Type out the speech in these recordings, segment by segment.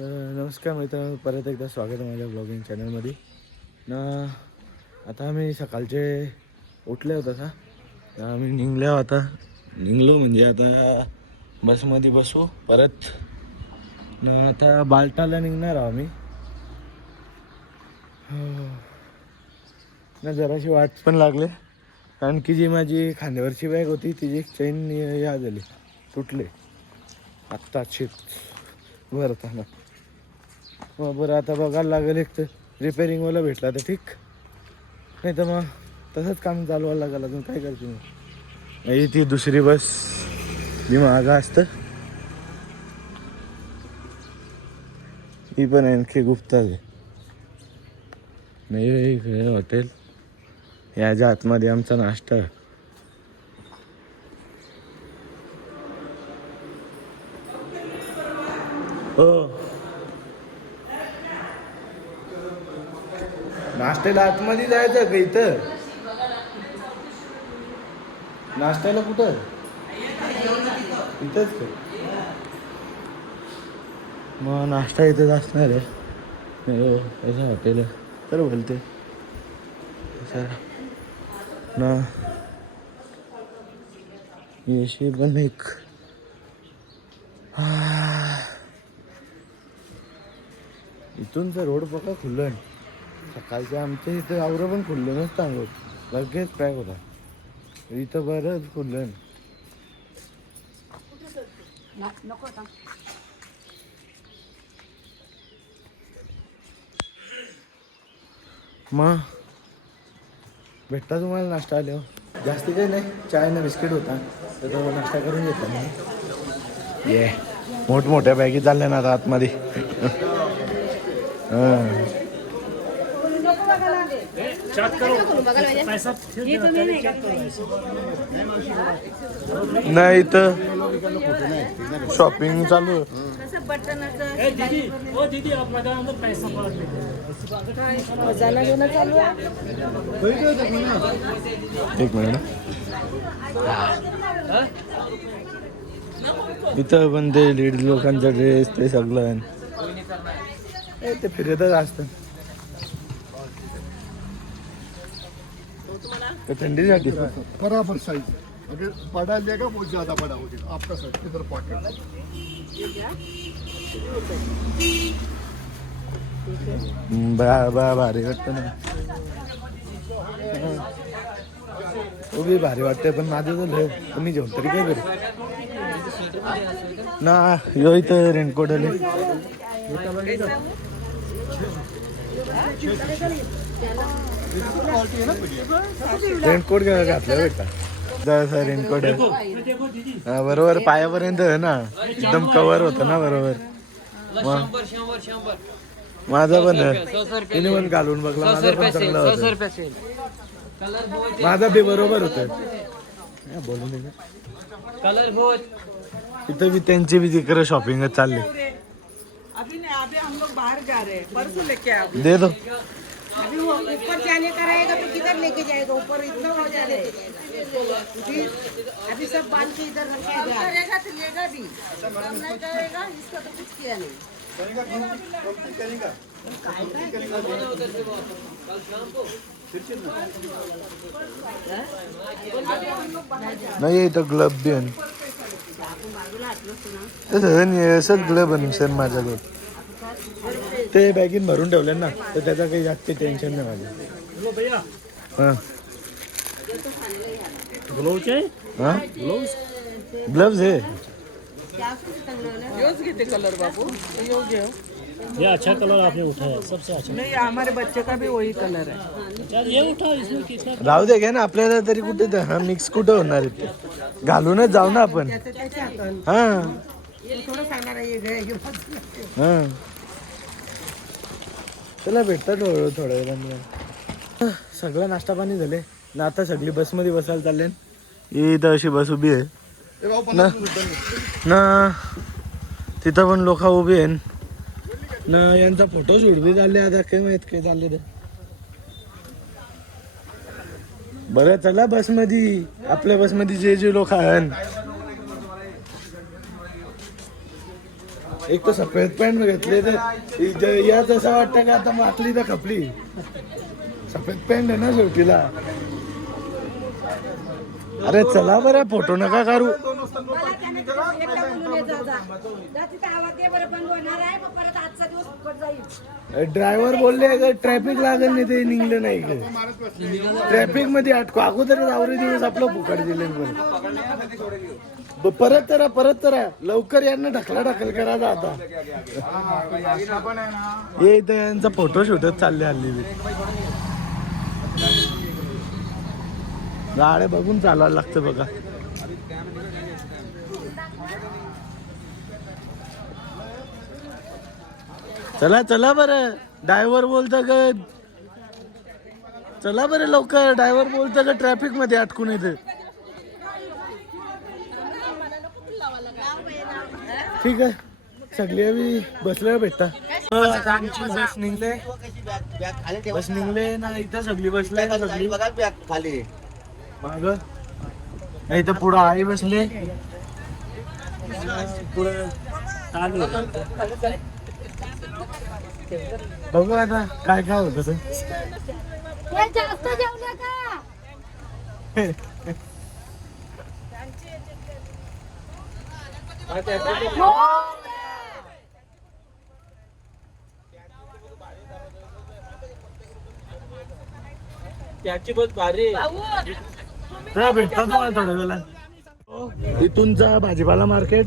नमस्कार मित्रांनो, परत एकदा स्वागत आहे माझ्या ब्लॉगिंग चॅनलमध्ये ना. आता आम्ही सकाळचे उठले होतो ना, आम्ही निघलो म्हणजे आता बसमध्ये बसू परत ना. आता बाल्टाला निघणार आहोत आम्ही ना. जराशी वाट पण लागले कारण की जी माझी खांद्यावरची बॅग होती तिची एक चेन या झाली, तुटले आत्ता शेत भरताना. मग बरं आता बघायला लागेल, एक तर रिपेरिंगवाला भेटला तर ठीक, नाही तर मग तसंच काम चालवायला लागेल. अजून काय करते मग. ती दुसरी बस जी मागं असतं ही पण आणखी गुप्ताच आहे. नाही इकडे हॉटेल, याच्या आतमध्ये आमचा नाश्ता आहे. हो, नाश्त्याला आतमध्ये जायचं का इथं? नाश्त्याला कुठं? इथंच का? मग नाश्ता इथंच असणार आहे. याचं हॉटेल आहे तर बोलते सर ना. येशी पण एक इथूनचं रोड बघा खुल्लं आहे. सकाळचे आमच्या इथं आवरं पण खुल्लं नसतं, अंगोट लगेच पॅक होता. इथं बरंच खुल्लं आहे. मग भेटता तुम्हाला नाश्ता आल्यावर? जास्ती काही नाही, चाय ना बिस्किट होता तर तो नाश्ता करून घेतला मी. ये मोठमोठ्या बॅगी चालल्या ना आता आतमध्ये. नाही तर शॉपिंग चालू आहे. एक मिनिट. इथं पण ते लेडीज लोकांचा ड्रेस ते सगळं ते फिरतच असतं थंडीसाठी. बराबर साइज, अगर बड़ा लेगा वो ज्यादा बड़ा हो जाएगा आपका साइज किधर पॉकेट. भारी वाटतं ना. तो बी भारी वाटतंय, पण माझं झालं तुम्ही जेवण तरी काय करू ना. यो इथं रेनकोट आले. रेनकोट घातलं बेटा, जसा रेनकोट आहे बरोबर पायापर्यंत आहे ना, एकदम कव्हर होतं ना बरोबर. माझा पण तिने पण घालून बघला, माझा पण चांगला होता. माझा बी बरोबर होत. बोलून इथं बी त्यांची बी तिकडे शॉपिंगच चालली. अभी हम लोग बाहर जा रहे हैं, परसों लेके आओ. दे दो. अभी वो ऊपर जाने का रहेगा तो किधर लेके जाएगा, ऊपर इतना हो जाए. अभी सब बांध के इधर करेगा तो लेगा भी, कम नहीं करेगा इसका तो कुछ किया नहीं. नाही इथं ग्लब बी आहे. तसं ग्लब आहे सर माझ्याकडे. ते बॅगीन भरून ठेवले ना, तर त्याचा काही जास्त टेन्शन नाही माझं. हां ग्लव्स आहे. योज घेते कलर बाबू, योज है. ये अच्छा कलर आपने उठाया, सबसे अच्छा. नहीं हमारे बच्चे का भी वही कलर है. यार ये उठा, इसमें कितना राहू दे घ्या ना, आपल्याला तरी कुठे हा मिक्स कुठं होणार आहे ते घालूनच जाऊ ना आपण. हां थोडं सांगणार आहे हां चला भेटतात थोड्या वेळाने. सगळं नाश्ता पाणी झाले ना, आता सगळी बसमध्ये बसायला चालले. इथं अशी बस उभी आहे ना, तिथं पण लोक उभी आहे ना. यांचा फोटो शूट बी चालले, आता काय माहित काय चालले ते. बरं चला बसमध्ये, आपल्या बसमध्ये जे जे लोक आहेत एक तर सफेद पॅन्ट घेतले तर यात असं वाटतं का आता माकली तर खपली. सफेद पॅन्ट आहे ना शेवटीला. अरे चला बरं फोटो नका करू. मला त्याने एकटा बोलून ये जा. जा तिथं आवाज दे बरं बंद होणार आहे मग परत आजचा दिवस फुकट जाईल. ड्रायव्हर बोलले ट्रॅफिक लागेल नाही ते निघलं नाही का ट्रॅफिक मध्ये अटको अगोदर आवरे दिवस आपलं फुकट दिले परत तर लवकर यांना ढकला करा आता. हे इथं यांचा फोटो शूटच चालले हल्ली. गाड्या बघून चालायला लागतं बघा. चला चला बरं ड्रायव्हर बोलतं का चला बरं लवकर. ड्रायव्हर बोलतं का ट्रॅफिक मध्ये अटकून येते. ठीक आहे सगळी आम्ही बसल्या भेटता. आमची बस निघले ना इथं सगळी बसले ना सगळी खाली माग इथं पुढं आई बसले पुढं चालू बघू आता काय काय होत जास्त जेवू नका. त्याची बहुत भारी भेटता तुम्हाला थोड्या वेळा. इथूनचा भाजीपाला मार्केट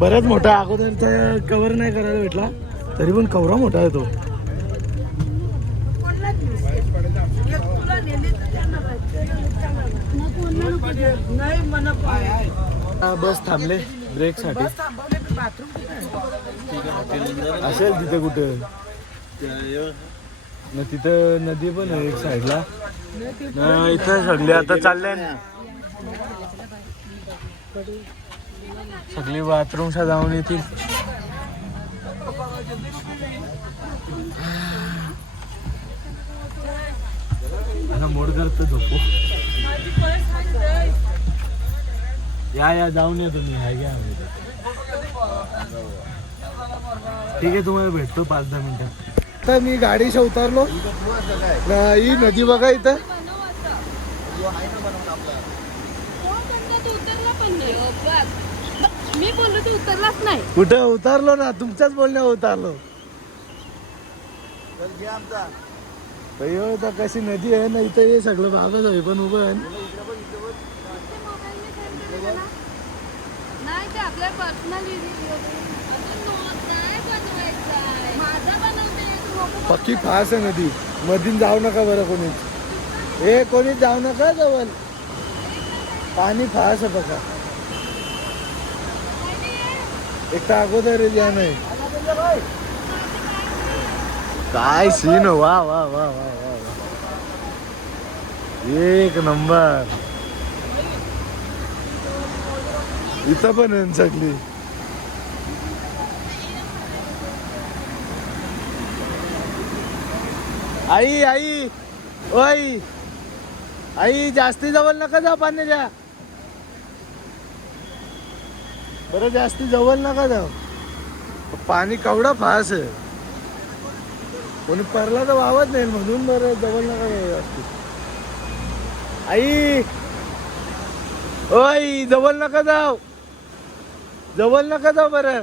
बराच मोठा. अगोदरचा कव्हर नाही करायला भेटला तरी पण कवरा मोठा आहे तो. बस थांबले ब्रेक साठी. असेल तिथे कुठे न तिथं नदी पण आहे एक साईडला. इथं सगळे आता चालले सगळे बाथरूमला जाऊन येतील. मोड करतो झोपू. या जाऊन या तुम्ही. हाय घ्या ठीक आहे तुम्हाला भेटतो 5-10 मिनिटात. तर मी गाडीशी उतरलो. ही नदी बघा इथं. मी बोललो तू उतरलाच नाही. कुठं उतरलो ना तुमच्याच बोलण्यावर उतरलो. तर कशी नदी आहे ना इथं हे सगळं भागच आहे पण उभं आहे. नाही ते आपल्या पर्सनली पक्की फास आहे नदी. मधीन जाऊ नका बरं कोणीच. हे कोणीच जाऊ नका जवळ. पाणी फास आहे बघा. एक तर अगोदर या नाही काय सीन. वा वा वा वा वा एक नंबर. इथं पण आहे सगळी. आई आई ओय आई जास्ती जवळ नका जाऊ पाण्याच्या. बरं जास्ती जवळ नका जाऊ. पाणी केवढा फास आहे. कोणी परला तर वावत नाही म्हणून बरं जवळ नका जाऊ जास्ती. आई ओय जवळ नका जाऊ. जवळ नका जाऊ बरं.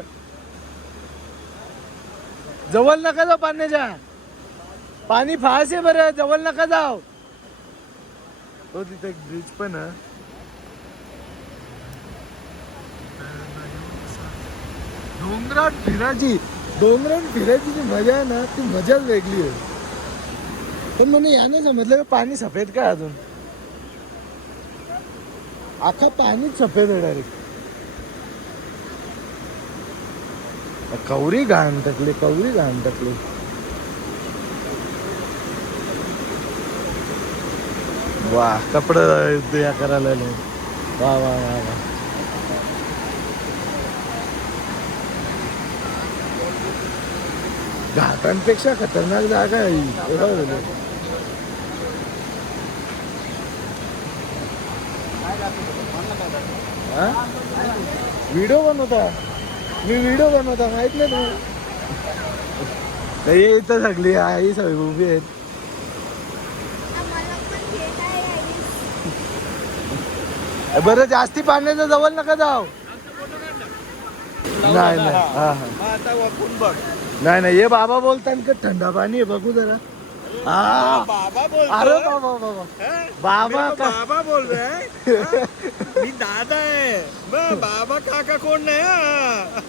जवळ नका जाऊ पाण्याच्या. पाणी फास आहे बरं जवळ नका जाऊ. हो तिथे एक ब्रिज पण आहे. डोंगरात फिरायची जी मजा आहे ना ती मजाच वेगळी आहे. पण मला यानं समजलं का पाणी सफेद काय अजून. अख्खा पाणीच सफेद आहे डायरेक्ट. कवरी घाण टाकली. वा कपडे या करायला वा वा वा वा. घाटांपेक्षा खतरनाक जागा आहे ही. हा व्हिडिओ बनवता मी व्हिडिओ बनवता माहित नाही तुम्हाला नाही इथं सगळी आई सगळी उभी आहेत बरं जास्ती पाण्याच्या जवळ नका जाऊ नाही नाही हा हा नाही नाही हे बाबा बोलतात का थंड पाणी आहे बघू जरा हा बाबा बोल अरे बाबा बाबा बाबा का बाबा बोल रहे हैं मी दादा है मैं बाबा काका कोण नाही हा.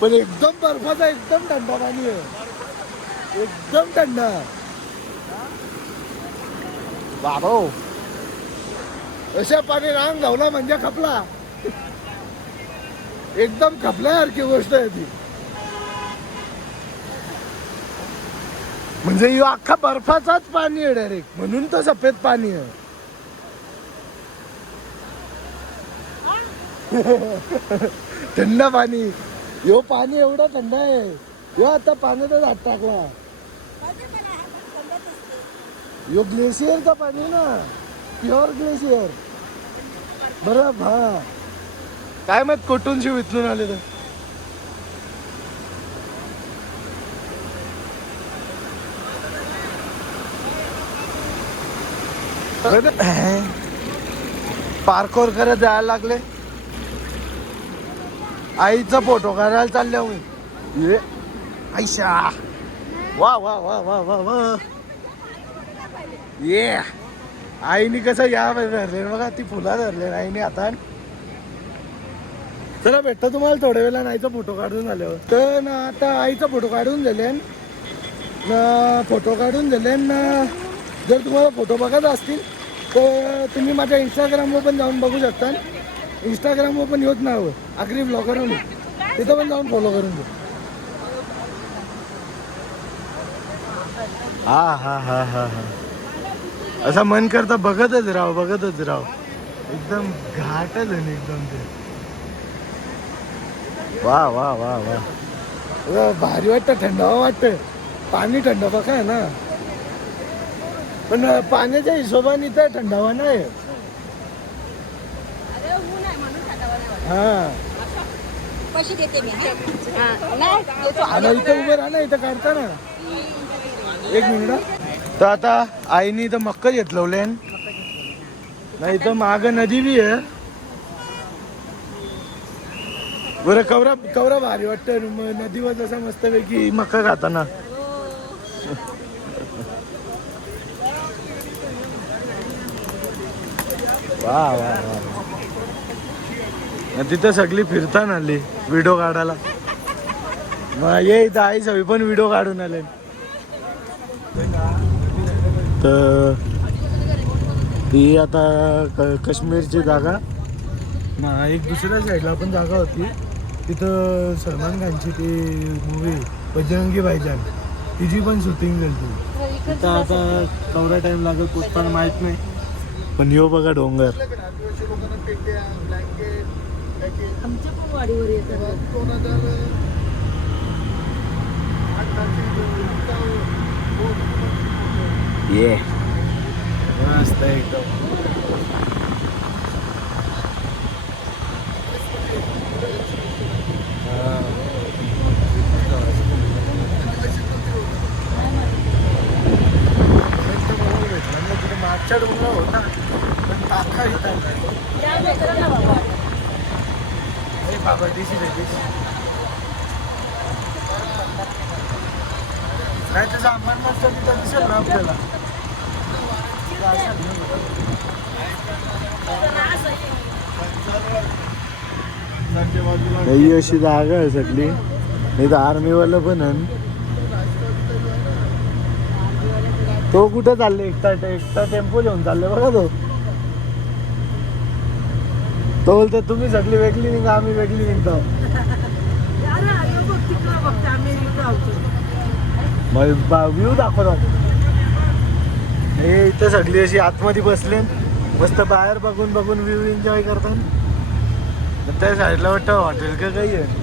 पण एकदम बर्फाचा एकदम थंड पाणी आहे एकदम थंड बाबा अशा पाणी रांग धावला म्हणजे खपला एकदम खपल्यासारखी गोष्ट आहे ती म्हणजे ह्यो अख्खा बर्फाचाच पाणी आहे डायरेक्ट म्हणून तर सफेद पाणी आहे थंड पाणी ह्यो पाणी एवढं थंड आहे ह्यो आता पाण्यातच हात टाकला ह्यो ग्लेशियरचा पाणी ना प्युअर ग्लेशियर बरं हा काय माहित कुठून शिव इथून आले तर पार्कोर करत जायला लागले आईचा फोटो काढायला चालले ये आयशा वा वा वा वा वा वा ये आईने कसं या धरले बघा ती फुला धरले आईने हातात चला भेटतो तुम्हाला थोड्या वेळा आईचा फोटो काढून झाल्यावर तर ना आता आईचा फोटो काढून झाले ना फोटो काढून झाले ना जर तुम्हाला फोटो बघत असतील तर तुम्ही माझ्या इंस्टाग्रामवर पण जाऊन बघू शकता इंस्टाग्रामवर पण येत नाव आगरी ब्लॉगर म्हणून तिथं पण जाऊन फॉलो करून घ्या हा हा हा हा हा असं मन करता बघतच राव एकदम घाटच आहे एकदम ते वा वा वा वा भारी वाटतं थंडावा वाटतं पाणी थंड बघा आहे ना पण पाण्याच्या हिशोबाने तर थंडावा नाही हा पैसे देते मी आता इथं उभे राहा ना इथं काढता ना एक मिनिट तर आता आईने इथं मक्का घेतलवले नाही तर माग नदी बी आहे बरं कवरा भारी वाटतं नदीवर जसा मस्तपैकी मक्का खाताना वा वा वा तिथं सगळी फिरता ना आली व्हिडिओ काढायला मग ये इथं आई सगळी पण व्हिडिओ काढून आले तर ही आता काश्मीरची जागा मग एक दुसऱ्या साईडला पण जागा होती तिथं सलमान खानची ती मूवी बजरंगी भाईजान तिची पण शूटिंग झाली तिथं आता केवढा टाइम लागेल पोचताना माहित नाही पण यो बघा डोंगर आमच्या पण वाडीवर येतात ये मस्त एकदम मागच्या डोंगरा होता पण टाका बाबा दिशी नाही त्याचा अंबान नसतं तिथं दिसेल ना आपल्याला ही अशी जागा आहे सगळी नाही तर आर्मीवाला पण आहे तो कुठे चालले एकटा टेम्पो घेऊन चालले बघा तो बोलतो तुम्ही सगळी वेगळी निघा आम्ही वेगळी निघतो व्ह्यू दाखवतात हे इथं सगळी अशी आतमध्ये बसले मस्त बाहेर बघून व्ह्यू एन्जॉय करतात त्या साईडला वाटतं हॉटेल का काही आहे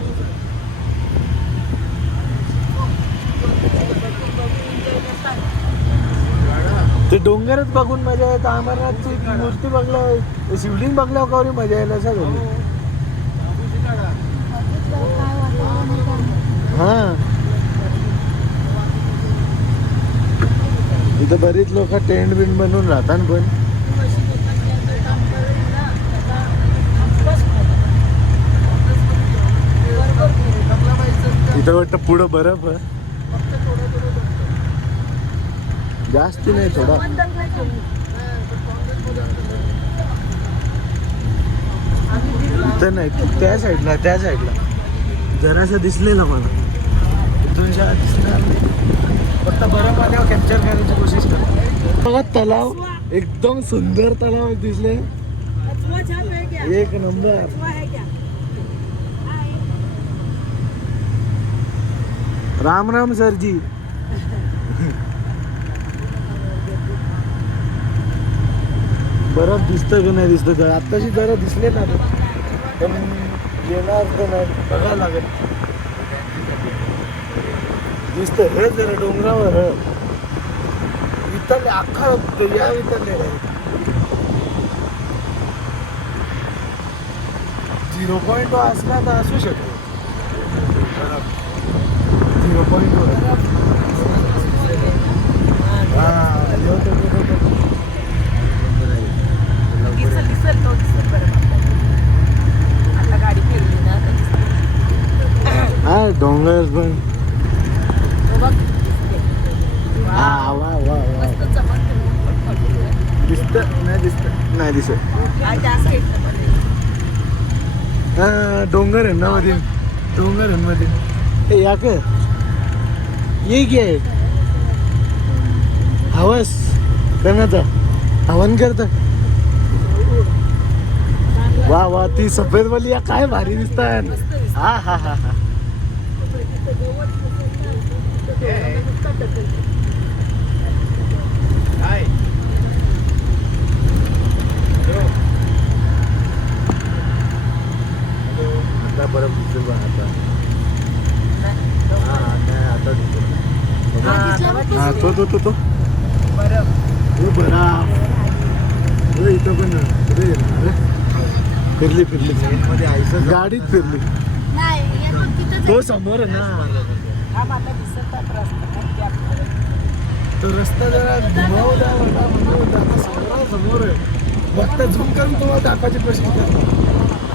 ते डोंगरच बघून मजा येत, अमरनाथची मूर्ती बघल्यावर शिवलिंग बघल्यावर कवरी मजा यायला असं घरी. हा इथं बरीच लोक टेंट बिंट बनवून राहतात पण इथं वाटतं पुढं बरफ आहे. जास्त नाही थोडा. इथं नाही त्या साईडला जरासं दिसलेलं मला. इथून शाळा दिसणार नाही. फक्त बरफ आल्यावर कॅप्चर करायची कोशिश कर. बघा तलाव एकदम सुंदर तलाव दिसले. एक नंबर. राम राम सर जी. बरफ दिसतं की नाही दिसतं तर आत्ताशी जरा दिसले ना पण येणार तर नाही बघायला लागेल. दिसतं हे जरा डोंगरावर इथले अख्खा या इथले 0.2 असला तर असू शकतो. 0.2 हा डोंगर पण नाही दिसत हा डोंगर आहे ना मध्ये हे या का ये क्या आहे हवस करण्याचा हवन करत. वा वा ती सफेद वाली या काय भारी दिसतात. हा हा हा हा आता बरं दिसेल बघ आता. हा काय आता दिसेल. हा तो बरं इथं पण फिरली गाडीत फिरली. तो समोर आहे ना तो रस्ता जरा घुमावला समोर आहे. फक्त झूम करून तुम्हाला दाखवायची प्रश्न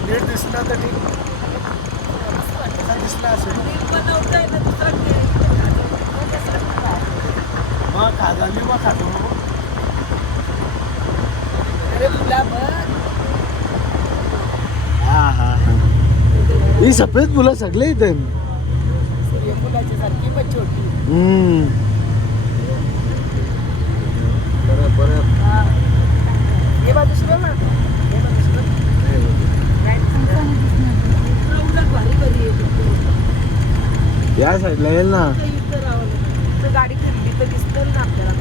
नीट दिसला तर ठीक दिसला असेल. मग खाजाली मग खातो हा हा हा ही सफेद फुलं सगळे इथे. या साईडला येईल ना गाडी फिरली तर दिसत ना आपल्याला.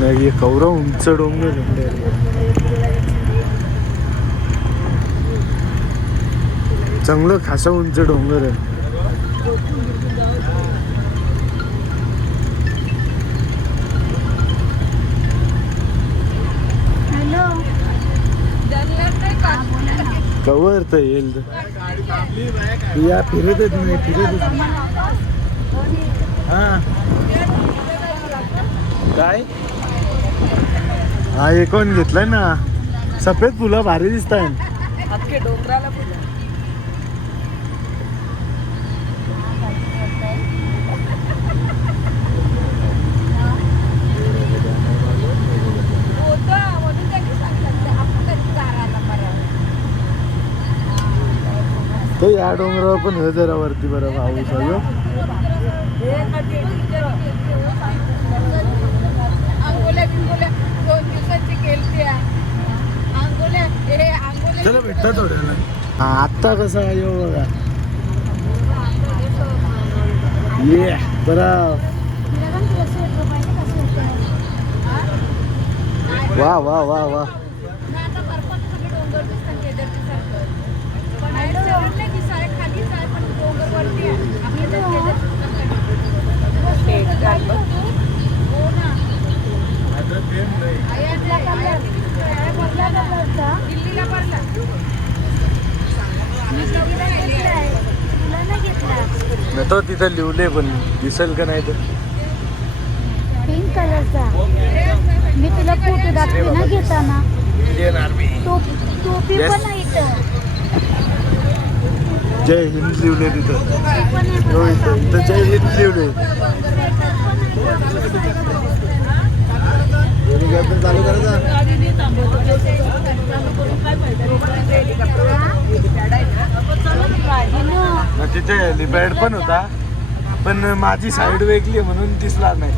नाही कौरव उंच डोंगर चांगलं खासा उंच डोंगर आहे. कवर तर येईल या फिरतच नाही हा काय हा हे कोण घेतलंय ना सफेद फुलं भारी दिसतात. डोंगराला तो या डोंगरावर पण हे जरा वरती बरं पाऊस आहे. चला भेटता थोड्याला. हा आत्ता कसा येऊ बघा ये बरा वा वा वा वा. खाली पण डोंगर वरती आहे. दिल्लीला भरला मी तो तिथं लिवले पण दिसेल का नाही तर पिंक कलरचा मी तुला फोटो दाखवते ना घेताना टोपी Yes. पण आहे इथं. जय हिंद लिवले तिथं टोपी पण आहे हो, इथं जय हिंद लिवले चालू करायचा तिथे हेलिपॅड पण होता पण माझी साईड वेगली म्हणून दिसला नाही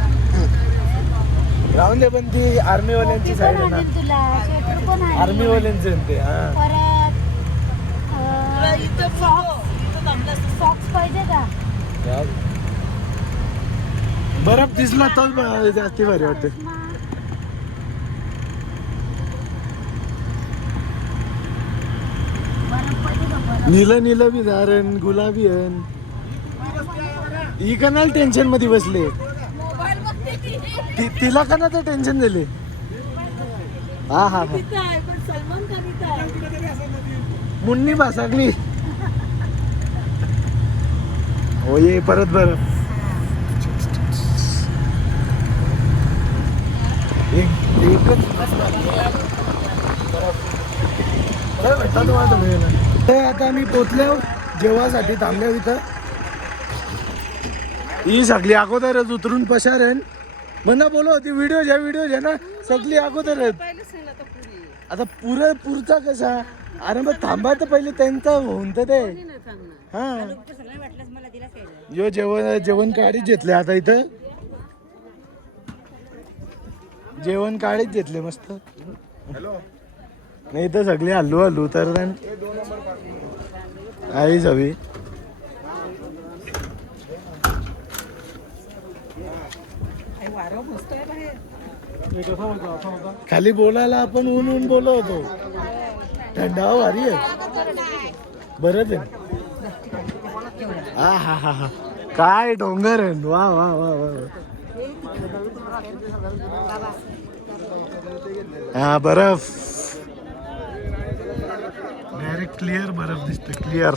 राहून दे पण ती आर्मीवाल्यांची टोपी साईड पण आहे ना आणेल तुला स्वेटर पण आहे आर्मीवाल्यांचे आहे ते हा परत सॉक्स पाहिजे का बर्फ दिसला तोच मला जास्ती भारी वाटते नीलं नीलं बी झारण गुलाबी हन ही का नाही टेन्शन मध्ये बसले तिला का ना ते टेन्शन दिले हा हा हा मुन्नी भासाकली हो ये परत बर आता आम्ही पोचलो जेवासाठी थांबलो इथं ही सगळी अगोदरच उतरून पशार आहे म्हणा बोलो होती व्हिडिओ घ्या ना सगळी अगोदरच आता पुरचा कसा अरे मग थांबा तर पहिले त्यांचा होऊन तर ते हा यो जेवण काढीच घेतले आता इथं जेवण काढीच घेतले मस्त नाही तर सगळी हल्लू तर आईच हवी खाली बोलायला आपण ऊन बोलत होतो थंडावा भारी आहे बरंच आहे हा हा हा हा काय डोंगर आहे वा वा वा वा हा बर्फ डायरेक्ट क्लिअर बर्फ दिसतं क्लिअर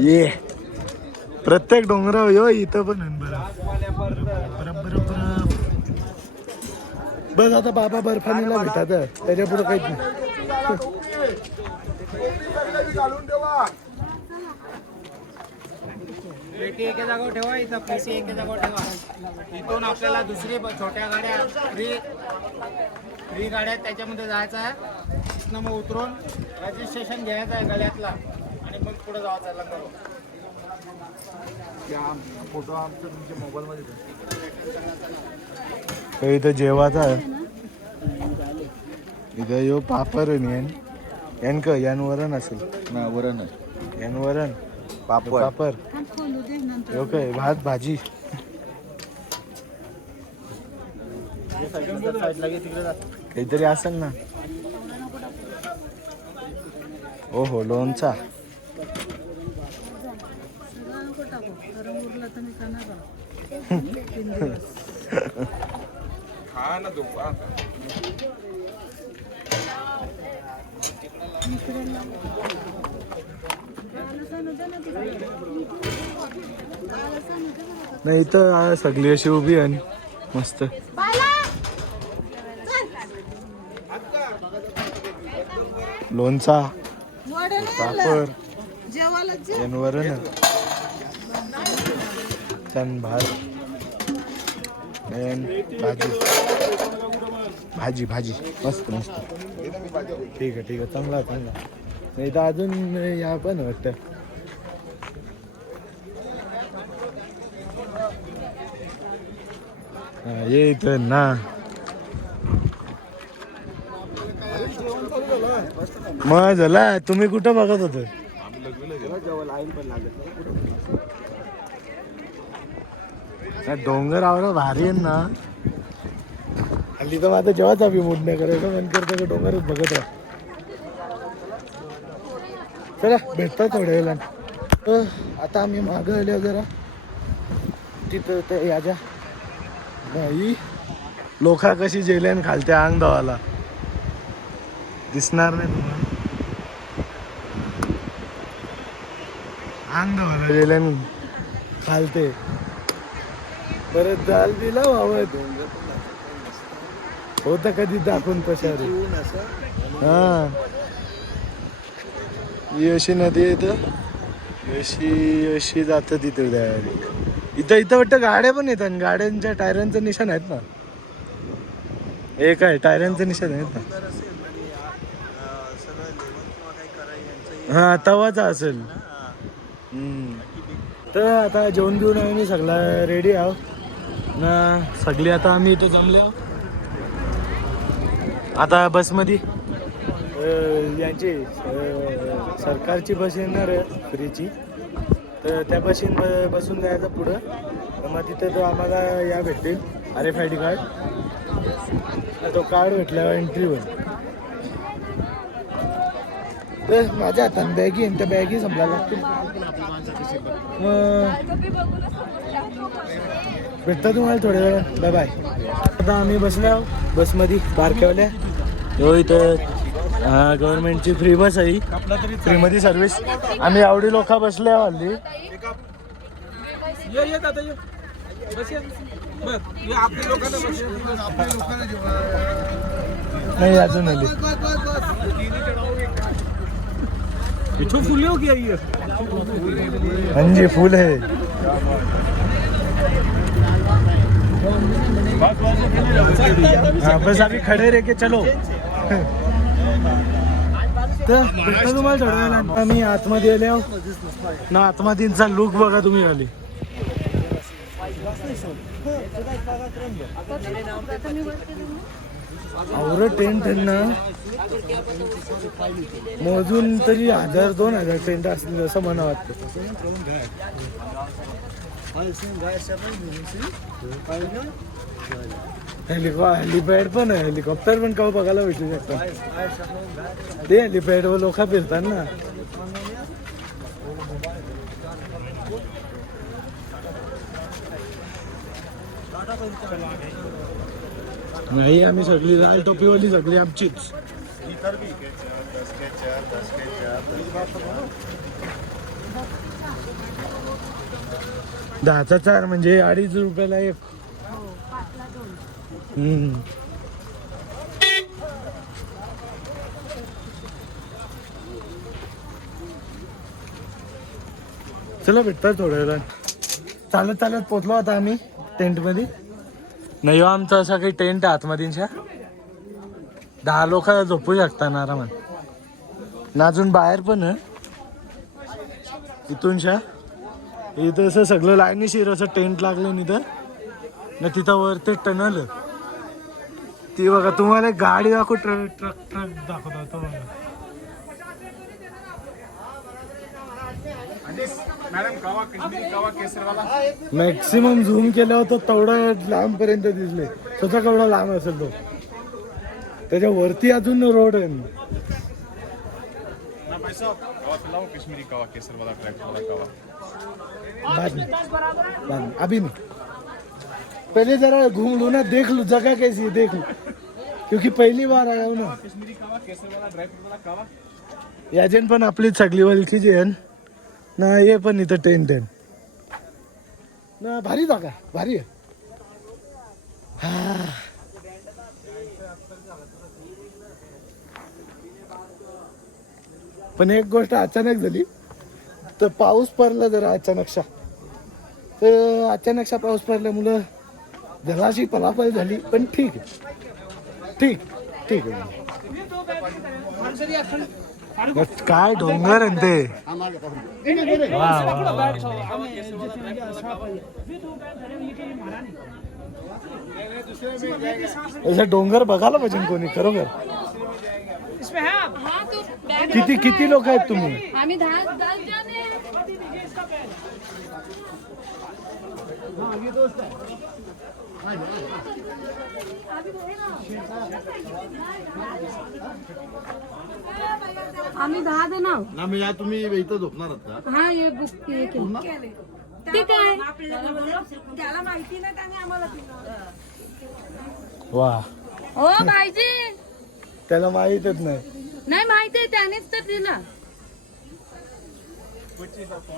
ये प्रत्येक डोंगरावर यो इथं पण आहे बर्फ बर्फ बर्फ बस आता बाबा बर्फानीला भेटायचं त्याच्या पुढे काहीच नाही पेटी एका जागेवर ठेवा इथं पेटी एका जागेवर ठेवा इथून आपल्याला दुसरी छोट्या गाड्या फ्री गाड्या त्याच्यामध्ये जायचं आहे तिथनं मग उतरून रजिस्ट्रेशन घ्यायचं आहे गळ्यातला आणि मग पुढे जायचं आहे लंगर फोटो आमचा तुमच्या मोबाईलमध्ये इथं जेवायचं आहे इथं यो पापड यान वरण असेल ना वरण यान वरण पापड पापड यो काय भात भाजी काहीतरी असेल ना ओ हो लोणचा नाही इथं सगळी अशी उभी आहे मस्त लोणचा पापड वरण छान भात भाजी भाजी मस्त मस्त ठीक आहे चांगला नाही तर अजून या पण वाटतं ये इथं ना मग झाला तुम्ही कुठं बघत होते डोंगर आवडा भारी आहे ना हल्ली तर आता जेव्हाच आम्ही मूड नाही करायचं मन करतं का डोंगरच बघत राहा चला भेटतात थोड्या वेळेला आता आम्ही मागं आलो जरा तिथं ते याच्या बाई लोका कशी जेल्यान खालत्या अंग धावाला दिसणार नाही तुम्हाला अंग धावाला जेल्यान खालते परत जाल दिला वावत होतं कधी दाखवून पशारी हा ही अशी नदी आहे तर अशी जातं तिथे इथं इथं वाटतं गाड्या पण येतात गाड्यांच्या टायरांचं निशाण आहेत ना हे काय टायरांचं निशाण आहेत ना हा तवाचा असेल तर आता जेवण घेऊन आम्ही सगळा रेडी आहोत ना सगळी आता आम्ही इथे जमले आहोत आता बसमध्ये यांची सरकारची बस येणार आहे फ्रीची तर त्या बसून जायचं पुढं तर मग तिथं तो आम्हाला या भेटतील RFID कार्ड तो कार्ड भेटल्यावर एंट्रीवर तर माझ्या हातात बॅगी आणि त्या बॅगी संपल्या लागतील भेटता तुम्हाला थोड्या वेळात बाय बाय आता आम्ही बसलो बसमध्ये बारक्यावल्या हो इथं गव्हर्नमेंटची फ्री बस आहे फ्रीमध्ये सर्व्हिस आम्ही आवडी लोक बसले हल्ली नाही अजून आली फुल हो गया हाँ जी फूल है हाँ बस अभी खड़े रह के चलो तर भेटतो तुम्हाला थोड्या वेळा आम्ही आतमध्ये आले आहो ना आतमध्येचा लुक बघा तुम्ही आली और टेंट ना मोजून तरी 1000-2000 टेंट असतील असं मला वाटतं हेलिपॅड पण आहे हेलिकॉप्टर पण का बघायला भेटू शकतात ते हेलिपॅड वर लोक फिरतात ना नाही आम्ही सगळी लाल टोपीवाली सगळी आमचीच दहाचा 4 म्हणजे 2.5 रुपयाला एक चला भेटतात थोड्या वेळा चालत चालत पोचलो आता आम्ही टेंट मध्ये नाही हो आमचा असा काही टेंट आहे आतमधींच्या 10 लोक झोपू शकता ना आरामात ना अजून बाहेर पण इथूनशा इथं असं सगळं लाईनीशीर असं टेंट लागलं इथं ना तिथं वर ते टनल ती बघा तुम्हाला गाडी दाखव ट्रक दाखवतो बघा मॅक्सिमम झूम केला होता तेवढा लांब पर्यंत दिसले स्वतः केवढा लांब असेल तो त्याच्या वरती अजून रोड आहे अभी नहीं पहले जरा घूम लो ना देख लो जगह कैसी है देख लो क्योंकि पहली बार आया हूँ ना याजन पण आपली सगळी ओळखीची आहे ना हे पण इथं टेंट आहे ना भारी जागा भारी आहे पण एक गोष्ट अचानक झाली तर पाऊस पडला जरा अचानकशा तर अचानकशा पाऊस पडल्यामुळं जराशी पलापल झाली पण ठीक आहे ठीक आहे काय डोंगर आहे ते असं डोंगर बघायला पाहिजे कोणी खरोखर किती लोक आहेत तुम्ही आम्ही 10 जण आम्ही 10 जण आहोत. ना म्हणजे तुम्ही इथं झोपणार आहात का? हा हे बुक केलं. ते काय त्याला माहिती नाही त्याने आम्हाला दिलं. वा, हो पाहिजे त्याला माहीतच नाही. नाही माहिती आहे त्यानेच तर दिला.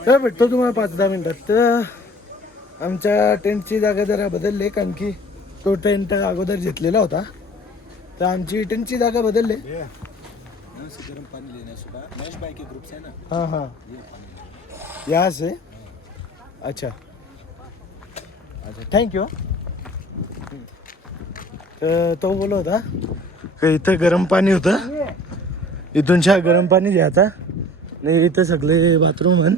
तर भेटतो तुम्हाला 5-10 मिनिटात. तर आमच्या टेंटची जागा जरा बदलली, कारण की तो टेंट अगोदर घेतलेला होता, तर आमची टेंटची जागा बदलली. हाँ हाँ, यहाँ से. अच्छा अच्छा, थँक्यू. तर तो बोलत होता का इथं गरम पाणी होतं, इथून गरम पाणी घ्यायचा नाही, इथं सगळे बाथरूम आहे,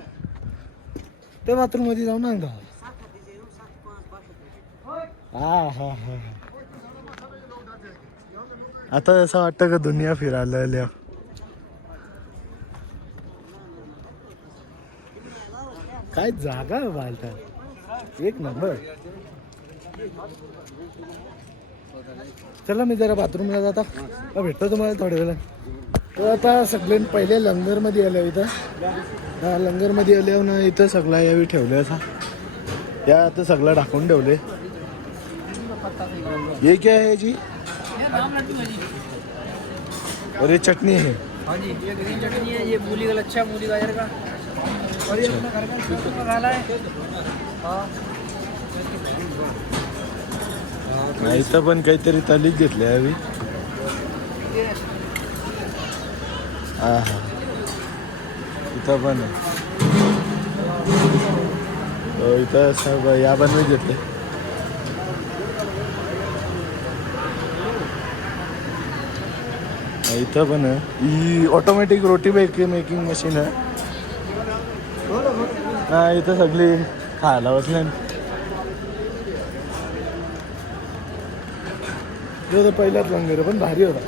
त्या बाथरूम मध्ये जाऊन आणता. हा हा हा, आता असं वाटतं का दुनिया फिरायला आल्या. काय जागा बालता, एक नंबर. चला मी जरा बाथरूमला जाता, भेटतो तुम्हाला थोड्या वेळा. तर आता सगळे पहिले लंगरमध्ये आले इथं. हा लंगरमध्ये आल्यावर ना इथं सगळं यावी ठेवले असा, या आता सगळं ढाकून ठेवले. ये क्या है जी? और ये चटनी है. हाँ जी, ये ग्रीन चटनी है, ये मूली का लच्छा, मूली गाजर का, और ये अपना घर का सरसों का काला है. हाँ इथं पण काहीतरी तालीच घेतली हवी. हा हा, इथं पण इथं सब या बनवी घेतले. इथं पण ही ऑटोमॅटिक रोटी मेकिंग मशीन आहे. हा इथं सगळी खायला बसल्या. तो पहिलाच लंगर पण भारी होता.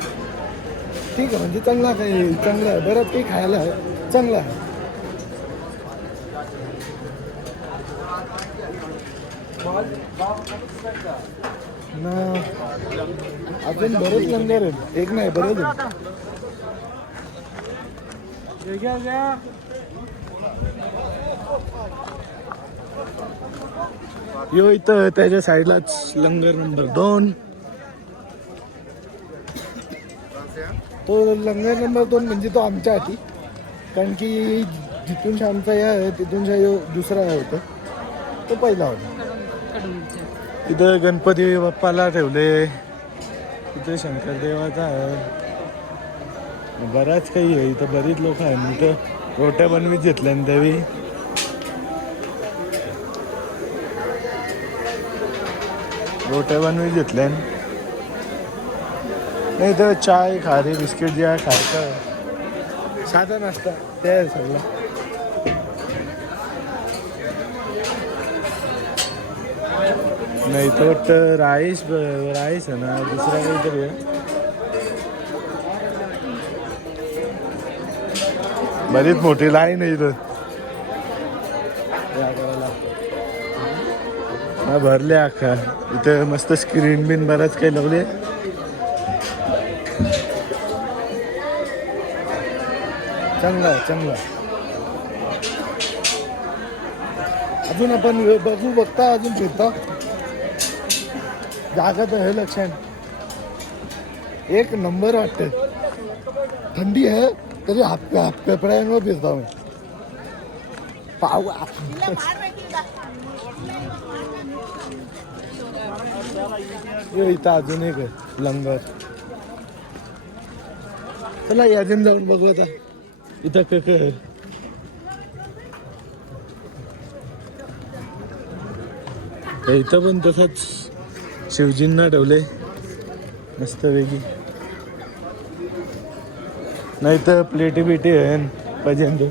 ठीक आहे, म्हणजे चांगला काही चांगला आहे, बरं काही खायला आहे, चांगला आहे ना. अजून बरेच लंगर आहेत, एक नाही बरेच आहेत. यो इथं त्याच्या साईडलाच लंगर नंबर 2. तो लंगर नंबर 2 म्हणजे तो आमच्या हाती, कारण की जिथून आमचा या आहे तिथून दुसरा होता, तो पहिला होता. इथं गणपती बाप्पाला ठेवले, इथं शंकरदेवाचा आहे, बराच काही आहे. इथं बरीच लोक आहेत. इथं रोट्या बनवीत घेतल्या आणि त्यावेळी रोट्या बनवीत घेतल्या. नाही तर चाय खारी बिस्किट जे आहे खायचं साधा नाश्ता ते आहे सगळं. नाही तर वाटतं राईस आहे ना, दुसरा काहीतरी आहे. बरीच मोठी लाईन आहे इथं भरले अख्खा. इथं मस्त स्क्रीन बिन बरंच काही लावले. चांगला चांगला. अजून आपण बघता अजून फिरता. जागा तर हे लक्षात एक नंबर वाटते. थंडी आहे तरी हाफ कपड्यांवर फिरता मी. पाव इथं अजून एक आहे लंगर. चला यादीन जाऊन बघू आता. इथं इथं पण तसंच शिवजींना ठेवले मस्त वेगळी. नाही तर प्लेटी बिटी आहे पर्यंत.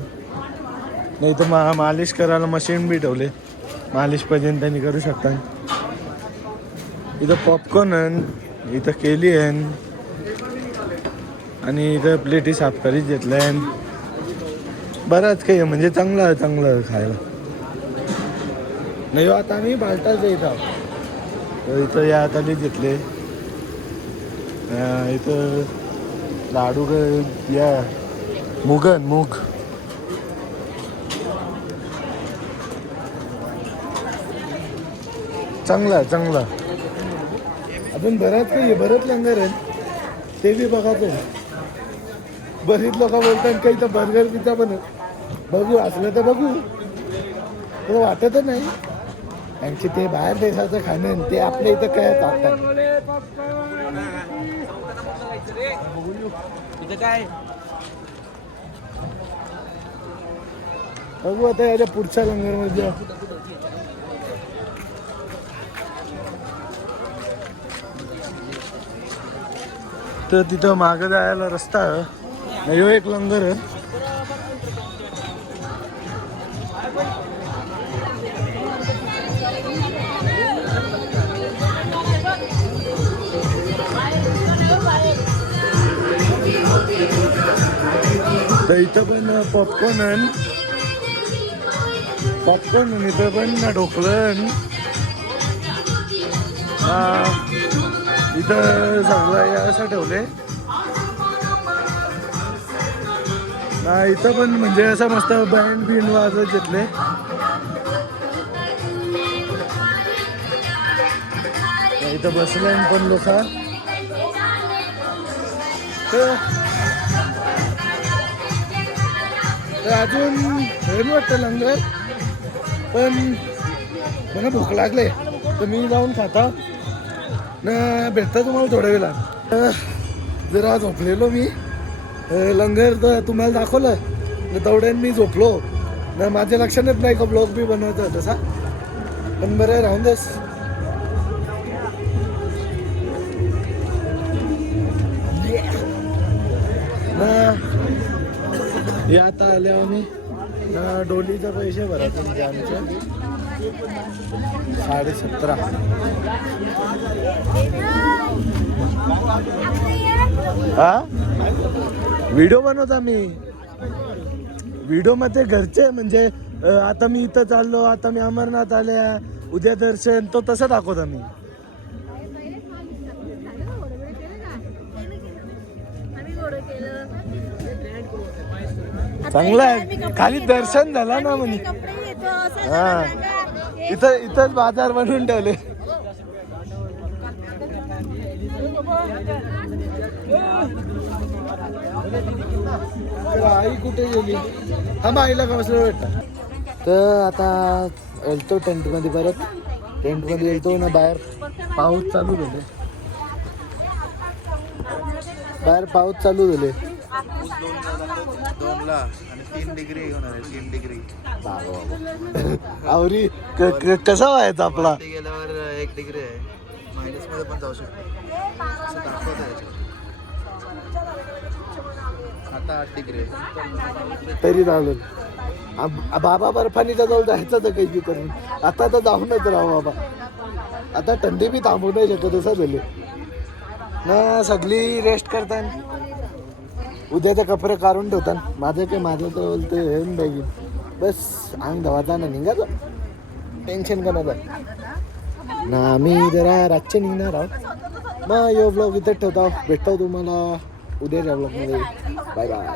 नाही तर मालिश करायला मशीन बी ठेवले, मालिश पर्यंत त्यांनी करू शकता. इथं पॉपकॉर्न आहे, इथं केली आहे आणि इथं प्लेटी साफ करीत घेतल्या. बराच काही म्हणजे चांगलं खायला. नाही आता आम्ही बालटाच इथं तर इथं या थाली घेतले. इथं लाडू या मुगन मूग चांगला चांगला. अजून बऱ्याच काही आहे, बरंच लंगर आहे ते बी बघायचं. बरीच लोक बोलतात काही तर बर्गर पिझ्झा पण बघू असलं तर बघू. तर वाटतच नाही आणखी ते बाहेर देशाचं खाणं ते आपल्या इथं काय टाकतात. बघू आता याच्या पुढच्या लंगरमध्ये. तर तिथं मागं जायला रस्ता आहे. ह्यो एक लंगर आहे. तर इथं पण पॉपकॉर्न आहे. पॉपकॉर्न इथं पण ढोकळण. इथं सगळं असं ठेवले ना. इथं पण म्हणजे असं मस्त बँड बिंड वाजत घेतले. इथं बसले पण लोक. तर अजून हे वाटतं लंगर पण मला भूक लागले तर मी जाऊन खाता ना. भेटता तुम्हाला थोड्या वेळा. जरा झोपलेलो मी. लंगर तर तुम्हाला दाखवलं ना तेवढ्यान मी झोपलो ना. माझ्या लक्षातच नाही का ब्लॉग बी बनवतो तसा. पण बरं राहून दस. हे आता आल्यावर मी ना डोलीचे पैसे भरा तुमचे आमचे 17.5. हा व्हिडिओ बनवता मी. व्हिडिओ मध्ये घरचे म्हणजे आता मी इथं चाललो, आता मी अमरनाथ आल्या, उद्या दर्शन, तो तसं दाखवता मी. चांगलं आहे. खाली दर्शन झालं ना म्हणे. हा इथंच बाजार बनवून ठेवले. आई कुठे गेली? हा आईला का बसलं भेटतं. तर आता येतो टेंटमध्ये. परत टेंटमध्ये येतो ना. बाहेर पाऊस चालू झाले. बाहेर पाऊस चालू झाले. 2 आणि 3 डिग्री होणार आहे. 3 डिग्री आवरी कसा व्हायचा आपला. ते गेल्यावर 1 डिग्री आहे. मायनस मध्ये पण जाऊ शकतो असं दाखवत आहे. आता 8 डिग्री आहे. तरी चालेल. बाबा बर्फानीच्या जवळ जायचं तर काही करून. आता तर जाऊनच राहू बाबा. आता थंडी बी थांबू नाही शकत असं झाले ना. सगळी रेस्ट करतात. उद्याचे कपडे काढून ठेवतात. माझं तर बोलते हे बॅगी बस अंग धवाचा ना निघालो. टेन्शन करणार ना. आम्ही जरा रातचे निघणार आहोत. मग यो ब्लॉग इथं ठेवतो. भेटतो तुम्हाला उद्याच्या ब्लॉगमध्ये. Bye bye.